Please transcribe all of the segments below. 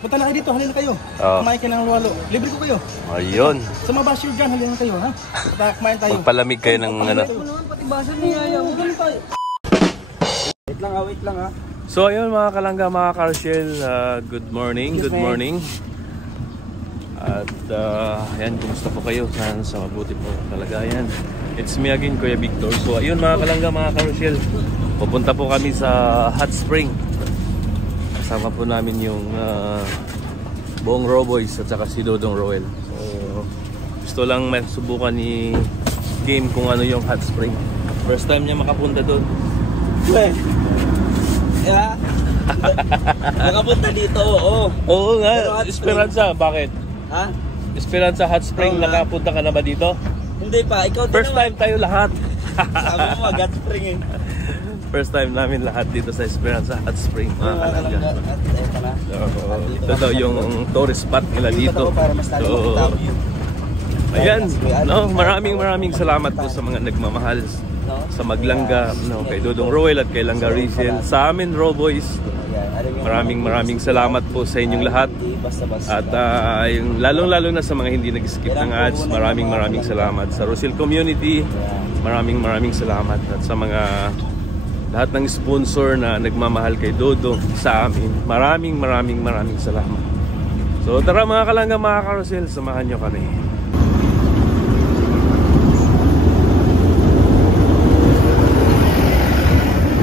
Punta na kayo dito, halina kayo. Oh. Kumain kayo ng halo-halo. Libre ko kayo. Ayun. Sa mga basyo dyan, halina kayo, ha? Kumain tayo. Magpalamig kayo ng ano. Pati baso niya, huwag tayo. Wait lang ha. So ayun mga kalangga, mga Carshell, good morning, good morning. At ayan, kumusta po kayo? Sana sa mabuti po kalagayan. It's me again, Kuya Victor. So ayun mga kalangga, mga Carshell, pupunta po kami sa Hot Spring. Kasama po namin yung buong Roboys at saka si Dodong Roel. So gusto lang subukan ni Game kung ano yung Hot Spring. First time niya makapunta doon. Yeah. Makapunta dito, oo. Oo nga, Esperanza, bakit? Ha? Esperanza Hot Spring, nakapunta ka na ba dito? Hindi pa, ikaw din. First time tayo lahat. Sabi mo, Hot Spring eh. First time namin lahat dito sa Esperanza Hot Spring, mga kalangga. Ito daw yung tourist spot nila dito. So, ayan, no, maraming salamat po sa mga nagmamahal sa Maglangga, no, kay Dodong Roel at kay Langga Rizal, sa amin Roboys. Maraming salamat po sa inyong lahat. At yung lalong-lalo na sa mga hindi nag-skip ng ads, maraming salamat. Sa Rosil community, maraming salamat. At sa mga lahat ng sponsor na nagmamahal kay Dodong sa amin, maraming salamat. So tara mga kalangga, mga Carosel, samahan nyo kami.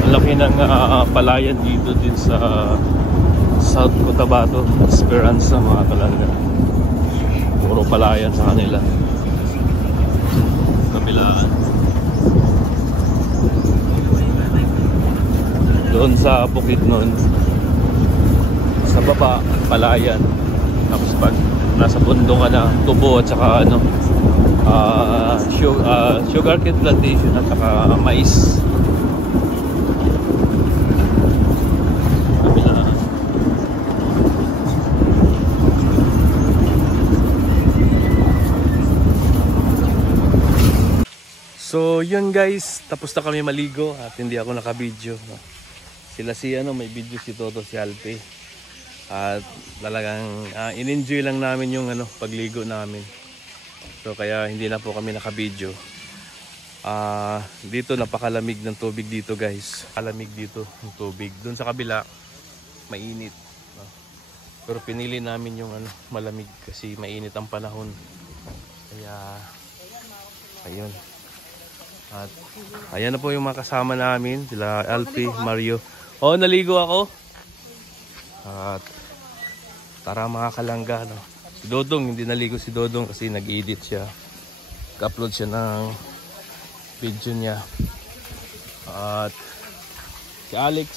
Laki ng palayan dito din sa South Cotabato, Esperanza, mga kalangga. Puro palayan sa kanila. Kabilaan. Doon sa bukid noon, sa baba, palayan. Tapos pag nasa bundok ka na, tubo at saka ano, sugar cane plantation at saka mais. So yun guys, tapos na kami maligo at hindi ako naka-video. Sila si ano, may video si Toto, si Alpe. At talagang in-enjoy lang namin yung ano, pagligo namin. So kaya hindi na po kami naka-video. Dito napakalamig ng tubig dito guys. Kalamig dito ng tubig. Doon sa kabila mainit. Pero pinili namin yung ano, malamig kasi mainit ang panahon. Kaya ayun. At ayan na po yung mga kasama namin, sila Alfie, Mario. Oh, naligo ako. At tara mga kalangga, no? Si Dodong, hindi naligo si Dodong kasi nag-edit siya. Nag-upload siya ng video niya. At si Alex,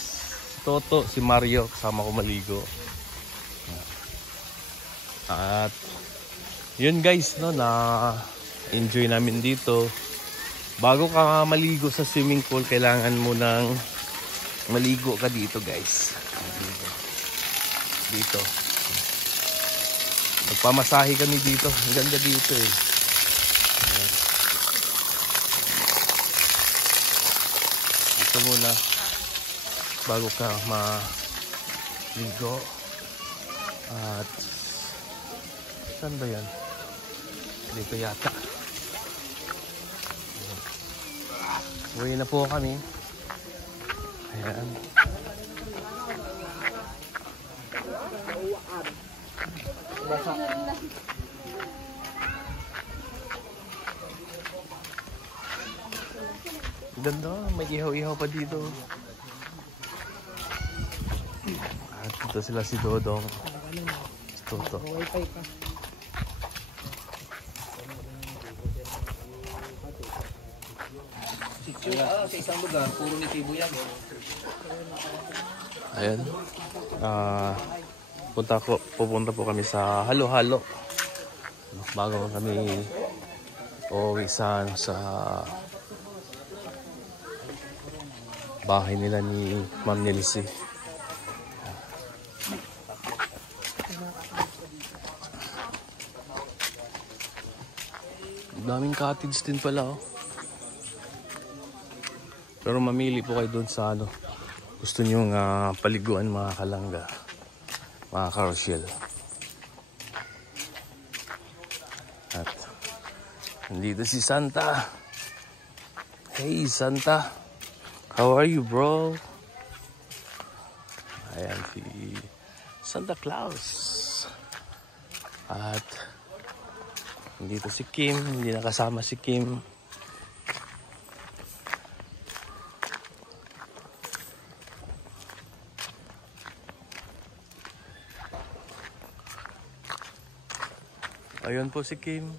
si Toto, si Mario, kasama ko maligo. At yun guys, no, na enjoy namin dito. Bago ka maligo sa swimming pool, kailangan mo nang maligo ka dito guys. Dito. Magpamasahe kami dito. Ang ganda dito eh. Dito muna. Bago ka maligo. At saan ba yan? Dito yata. Uwi na po kami. Ayan. Ganda, may ihaw-ihaw pa dito. At dito sila si Dodong. Si Toto. Sa isang lugar, puro nitibo yan. Ayan. Pupunta po kami sa halo-halo. Bago kami uuwi sa bahay nila ni Ma'am Nilsi. Daming cottage din pala, oh. Pero mamili po kayo doon sa ano, gusto nyo paliguan mga kalangga. mga karosyel. At nandito si Santa. Hey Santa, how are you bro? Ayan si Santa Claus. At nandito si Kim, hindi nakasama si Kim. Ayun po si Kim.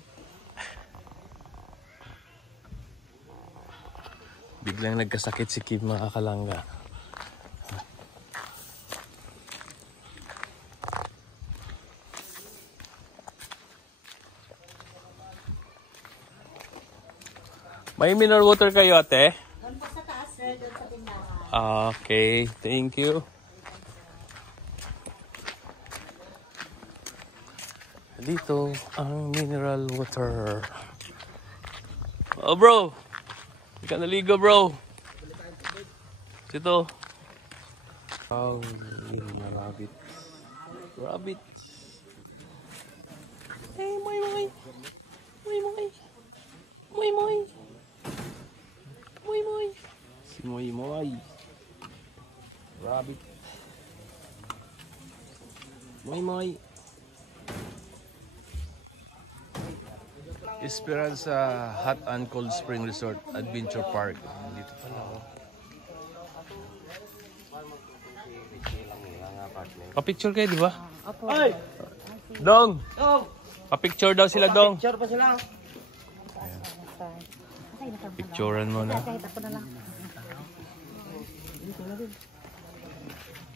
Biglang nagkasakit si Kim, mga kalangga. May mineral water kayo, ate? Doon po sa taas, sir. Doon sa tindahan. Okay, thank you. Dito ang mineral water. Oh bro, hindi ka naligo bro. Dito. Oh, rabbit. Rabbit. Hey, moy moy. Moy moy. Moy moy. Moy moy. Si moy moy. Rabbit. Moy moy. Esperanza Hot and Cold Spring Resort Adventure Park. Dito pala ako. Pa-picture kayo, di ba? Opo. Ay! Dong! Oh! Pa-picture daw sila, Dong. Picture pa sila. Picturean mo na. Kahit ako na lang.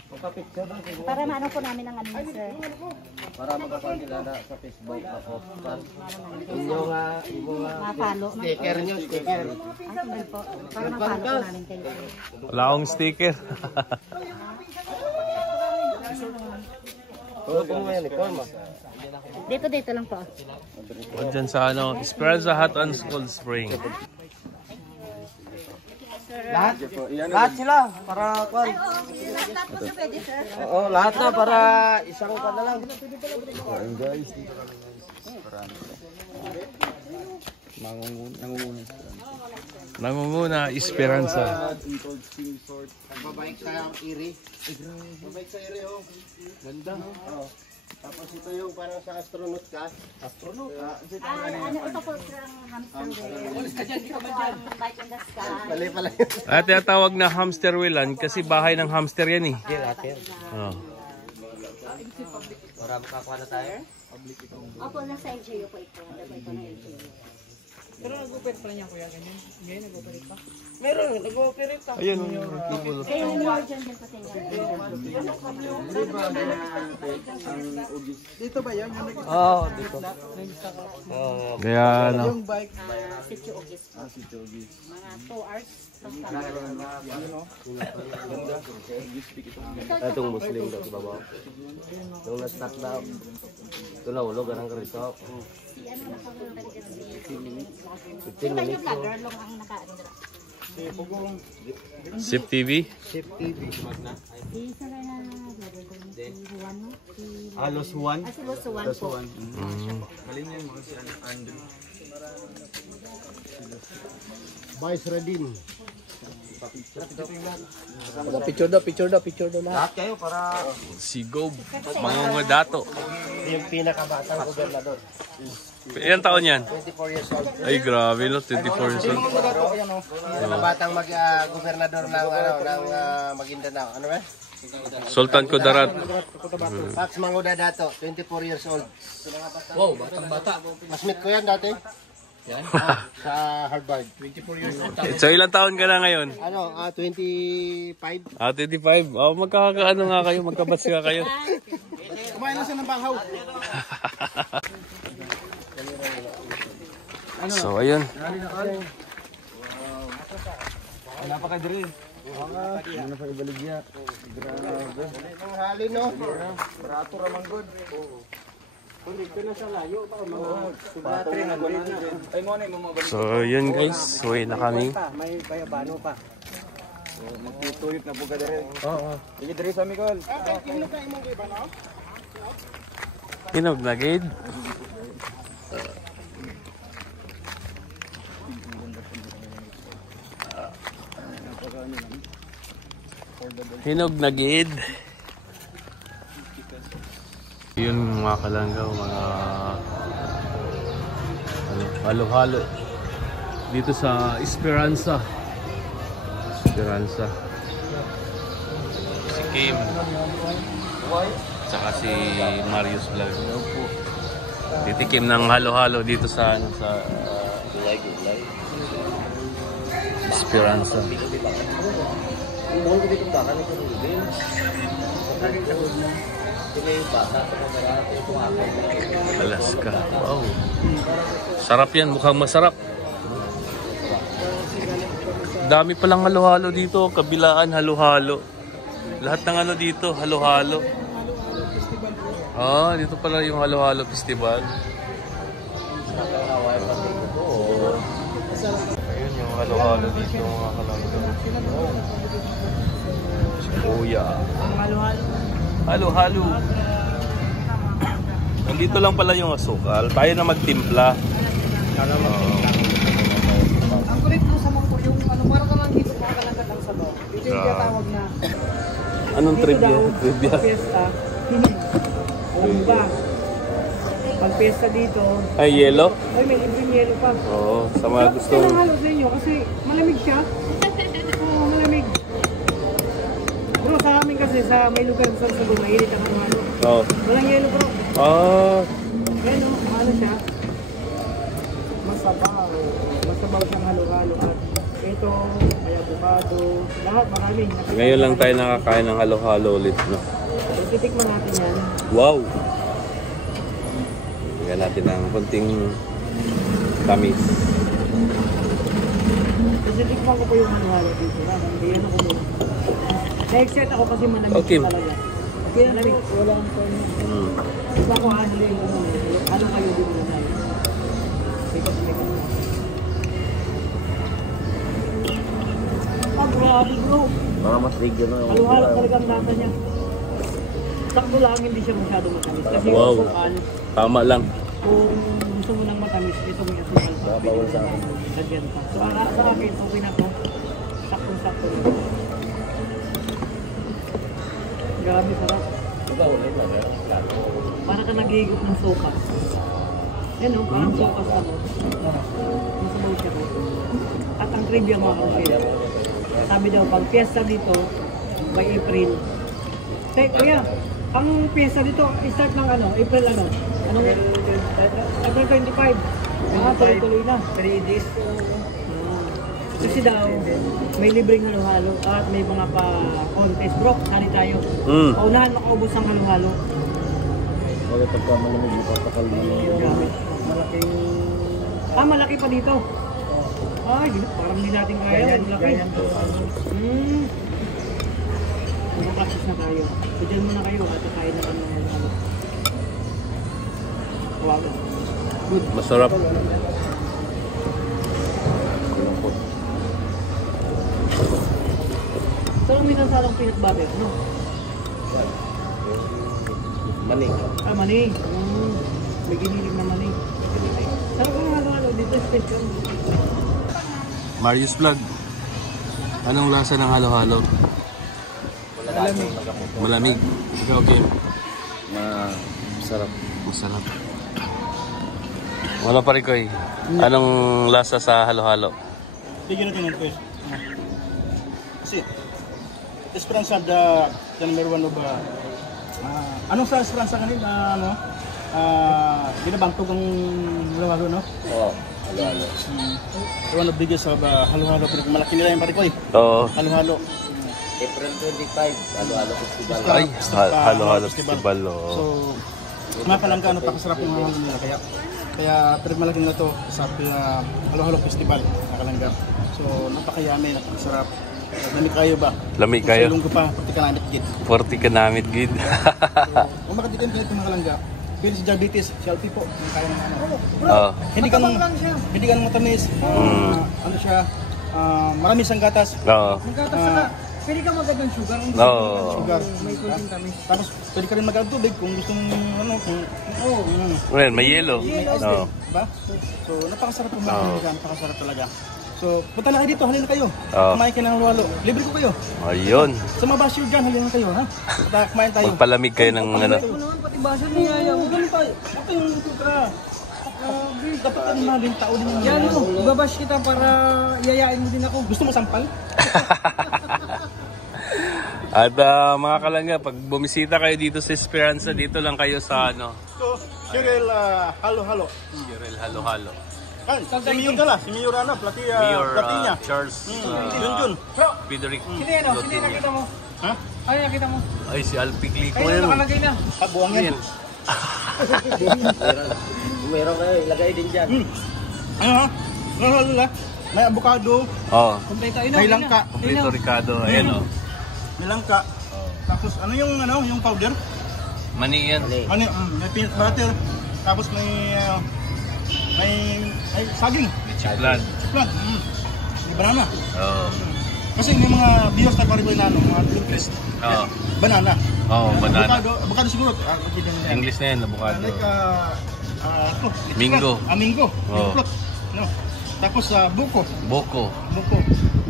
Pagka-picture na. Para maano po namin ang ano, sir. Para magkakakilala sa Facebook ako. Inyong Ma-follow. sticker nyo, sticker. Ah, sige po. Para ma-follow po namin kayo, sir. Wala akong sticker. Tulog mo yan, ikaw mo. Dito lang po. Diyan sa ano, Esperanza Hot and Cold Spring. Lahat? Lahat sila, para kwan. Lahat po pwede, sir. Oo, lahat na, para isang ka na lang. Guys. Nangunguna, Esperanza. Mabait sa iri. Mabait sa iri, oh. Ganda. Oo. Tapos ito yung parang sa astronaut ka. Astronaut? Ano ito po, sir, ang hamster wheel. Ito po ang bike in the sky. Pali pala. At tinatawag na hamster wheelan kasi bahay ng hamster yan eh. Oh. Para makakuha na tayo. Opo, nasa LGU po ito. Ito na LGU. Pero nag-operate pala niya kuya, ganyan. Ngayon nag-operate pa. Meron, nag-ooperate ako. Ayun. Kaya yung origin din po sa inyo. Dito ba yan? Yung Oo, dito. Kaya ano. yung bike. Sitio Ogis. Mga 2 hours. Itong Muslim daw sa baba. Nung na-start na, ito na ulo, ganang karito. Ano na po mga kasi 15 yung minutes. vlogger lang ang nakaano dito. Sip TV. Ship TV. Si Sara na vlogger ko si Juan, no? Si Alos 1. si Los Juan po. Vice Redeem. Picture daw lahat. Lahat kayo para Sigob. Mangungudato. yung pinakabatang gobernador. Ilan taon yan? 24 years old. Ay grabe no, 24 years old. Pinakabatang gobernador ng Maguindanao. Ano ba? Sultan Kudarat. Pax Mangudadato, 24 years old. Wow, batang-bata. Mas-meet ko yan dati. Yan? Sa Harvard. 24 years old. So ilang taon ka na ngayon? Ano, 25. 25. Oh, magkakaano nga kayo, magkabats nga kayo. Kumain na siya ng banghaw. So ayun. Napakadiri. Ano pa ibaligya? Grabe. Ang hali, no? Barato raman good. Dito na sa layo. So yun guys, uwi na kami. May bayabano pa. Magtutuyot na po ka diri. Oo. Sige diri sa Micol. Yung nagkain mong iba, no? Hinog na gid. Hinog na gid. Yun mga kalanggaw, mga halo-halo dito sa Esperanza. Si Kim saka si Marius Vlog titikim ng halo-halo dito sa Esperanza. Alaska. Wow. Sarap yan. Mukhang masarap. Dami palang halo-halo dito. Kabilaan halo-halo. Lahat ng ano dito, halo-halo. Ah, dito pala yung halo-halo festival. Oh. Ayun yung halo-halo dito mga kalangga. Oh yeah. Halo-halo. Nandito lang pala yung asukal. Tayo na magtimpla. Ang kulit mo sa mga yung ano, parang ka lang dito makakalangkat ang sabaw. Ito yung tinatawag na Anong trivia? Pag piyesta, bomba. Pag piyesta dito, Ay, yellow? ay may libreng yelo pa. Oo, sa mga gusto. Kaya halo sa inyo kasi malamig siya. Oo, malamig. Bro, sa amin kasi sa may lugar sa Cebu, mainit ang halo. Oo. Walang yelo bro. Ah, Kaya no, ano siya? Masabaw. Masabaw siyang halo-halo. At ito, may avocado, lahat marami. ngayon lang tayo nakakain ng halo-halo ulit, no? So, titikman natin yan. Wow! Bigyan natin ng konting tamis. So, titikman ko po yung halo-halo dito. Hindi yan ako muna. Na-excite ako kasi malamig Okay. talaga. Malamig. Walang Iba ko ano yung ano kayo din na grabe bro. Mga mas rigyo na. Halo-halo talaga ang lasa niya. Sakto lang, hindi siya masyado matamis. Kasi Wow. yung asukal, Tama lang. kung gusto mo ng matamis, ito may asukal pa. Bawal sa akin. Lagyan pa. So sa akin, okay na to. Saktong-sakto na. Grabe sarap. Para ka nag-iigop ng sopa. Yan o, parang sopas na mo. Masabaw siya ko. At ang trivia mga kapatid, sabi daw, pag piyesta dito, by April. Kuya, ang piyesta dito, start ng ano, April ano? Ano? April 25. Tuloy-tuloy na. 3 days. Kasi daw, may libreng halo-halo at may mga pa-contest. Bro, sali tayo. Paunahan makaubos ng halo-halo. Wala pagka malamig, mapapakal na Grabe. Malaking... malaki pa dito. Ay, parang hindi natin kaya. Malaki. Magkakasis na tayo. So, dyan muna kayo at kain na kami ng halo-halo. Wow. Good. Masarap. So, may nasalang peanut butter, no? Mani. Mani. May ginilig na mani. Sarap ang halo-halo dito, special. Marius Vlog. Anong lasa ng halo-halo? Malamig. Malamig. Ikaw, Kim? Masarap. Masarap. Wala pa rin ko eh. Anong lasa sa halo-halo? Bigyan natin ng first. Kasi, Esperanza, the number one of anong sa Esperanza kanina, ano? Binabangtog ang halo-halo, no? Oo. Halo-halo. One of the biggest of halo-halo. Malaki nila yung pare ko eh. Oo. Halo-halo. April 25, halo-halo festival. Ay, halo-halo festival. So, mga kalangga, ano, pakasarap yung halo nila. Kaya malaki nila ito sa halo-halo festival, mga kalangga. So, napakayami, napakasarap. Lami kayo ba? Lami kayo? Silong ko pa, pati ka namit gid. Forty ka namit, gid. Kung makatikim kayo mga kalangga, bilis diabetes, healthy po. Kaya ng ano. Oo. Hindi ka nang matamis. Ano siya, marami siyang gatas. Oo. Pwede ka magad ng sugar. Ang Oo. Sugar. may konting tamis. Tapos pwede ka rin mag-add tubig kung gusto mong ano, kung Well, may yellow. No. diba? So napakasarap po napakasarap talaga. So punta na kayo dito, halina kayo. Oo. Kumain kayo ng halo-halo. Libre ko kayo. Ayun. Sa mga basyo dyan, halina kayo, ha? Punta, kumain tayo. Magpalamig kayo ng ano. Ito naman, pati baso ni Yaya. Huwag ganun tayo. Ito yung sutra. Dapat ano na din, tao din yung Yan mo, ibabash kita para yayain mo din ako. Gusto mo sampal? At mga kalangga, pag bumisita kayo dito sa Esperanza, dito lang kayo sa ano. So, Cheryl, halo-halo. Cheryl halo-halo. Si Mayor ka la, si Mayor ano, Mayor Platinya. Charles Junjun. Federic Sino yan o? Sino yung nakita mo? Ha? Ay, nakita mo. Ay, si Alpi Glico Ay, yan. nakalagay na. Buwang yan. Meron kayo, ilagay din dyan. Ano ha? Halo la. May avocado, Oh, Kompleto. Ayun o, may ayun langka. o. Complito Ricardo. Ayan o. May langka. Tapos ano yung powder? Mani yan. Ano, may peanut butter. Tapos may saging. Chiplan. Chiplan. May banana. Oh. Kasi may mga bios na pariboy na mga English. Oh. Banana. Oh, banana. Avocado siguro. English na yan, avocado. Like Mingo. Mingo. Oh. Fruit. No. Tapos buko. Boko. Buko.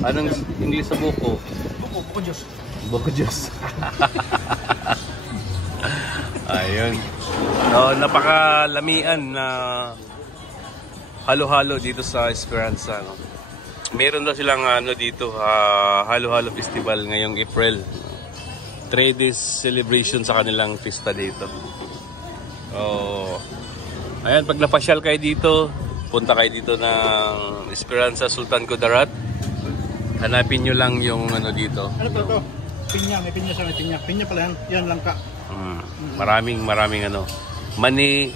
Anong English sa boko? Buko juice. Boko juice. Ayun. So, napakalamian na halo-halo dito sa Esperanza. No? Meron daw silang ano dito, halo-halo festival ngayong April. 3 days celebration sa kanilang pista dito. Oh. Ayan, pag napasyal kayo dito, punta kayo dito ng Esperanza Sultan Kudarat. Hanapin nyo lang yung ano dito. Ano to? Pinya, may pinya siya, may pinya. Pinya pala yan. Yan langka. Maraming ano. Mani,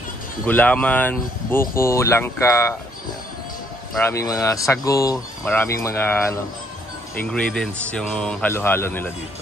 gulaman, buko, langka. Maraming mga sago, maraming mga ano, ingredients yung halo-halo nila dito.